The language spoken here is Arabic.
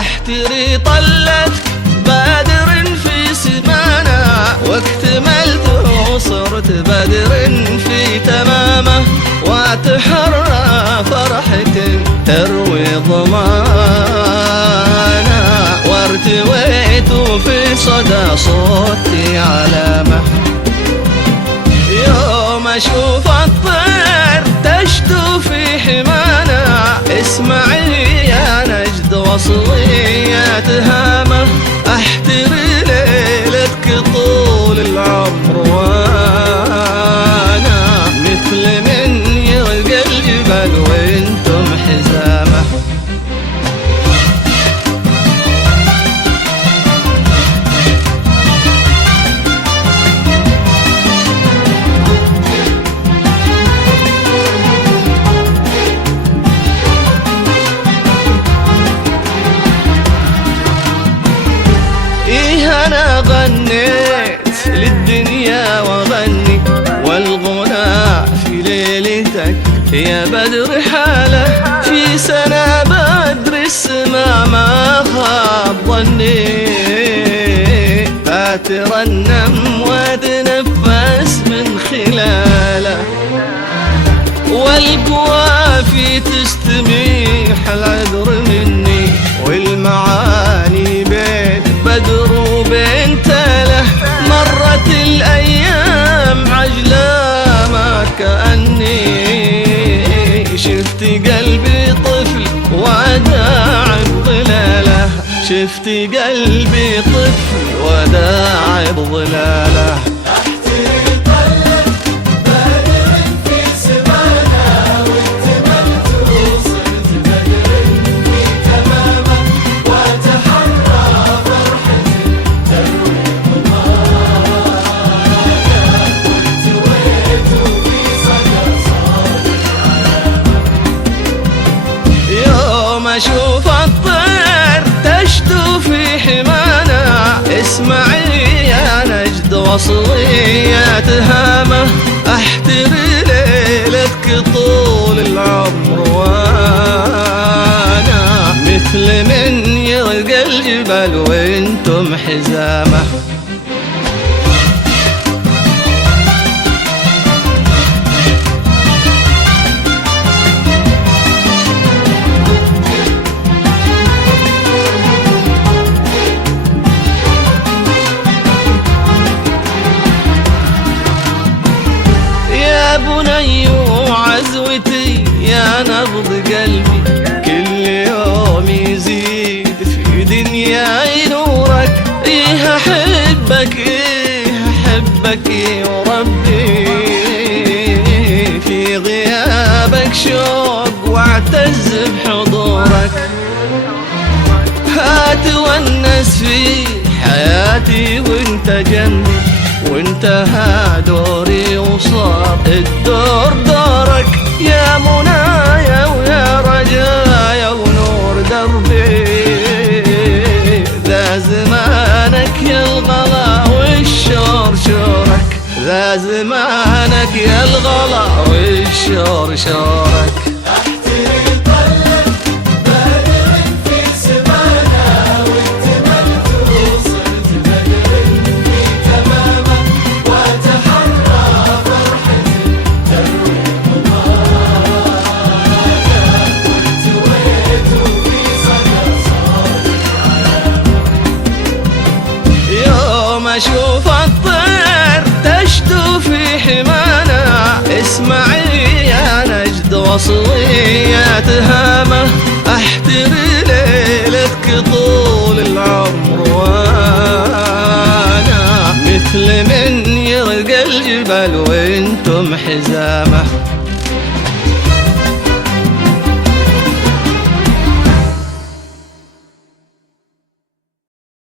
احتري طلت بدر في سمانه، واكتملت وصرت بدر في تمامه، واتحرى فرحة تروي ضمانا، وارتويت في صدى صوتي علامة. يوم اشوف الطير تشدو في حمانا، اسمعي يا نجد وصلية هامة، احتري ليلتك طول العمر وانا مثل من يلقى الجبل وانتم حزامة. أنا غنيت للدنيا وغني، والغنى في ليلتك يا بدر حالة، في سنة بدر السما ما خاب ظني، أترنم وأتنفس من خلاله، والقوافي تستميح العذر مني، والمعاني بين بدر وبين تاله، مرت الأيام عجلة ما كأني شفت قلبي طفل وداع بظلاله، شفت قلبي طفل وداع بظلاله. اشوف الطير تشدو في حمانا، اسمعي يا نجد وصلية هامة، احتري ليلتك طول العمر وانا مثل من يلقى الجبل وانتم حزامة. يا بني وعزوتي يا نبض قلبي، كل يوم يزيد في دنياي نورك، ايه احبك ايه احبك يا ربي، في غيابك شوق واعتز بحضورك، اتونس في حياتي وانت جنبي، وانتهى دوري وصار الدور دورك، يا منايا ويا رجايا ونور دربي، ذا زمانك يا الغلا والشور شورك، ذا زمانك يا الغلا والشور شورك. اشوف الطير تشدو في حمانا، اسمعي يا نجد وصلية هامة، احتري ليلتك طول العمر وانا مثل من يلقى الجبل وانتم حزامة.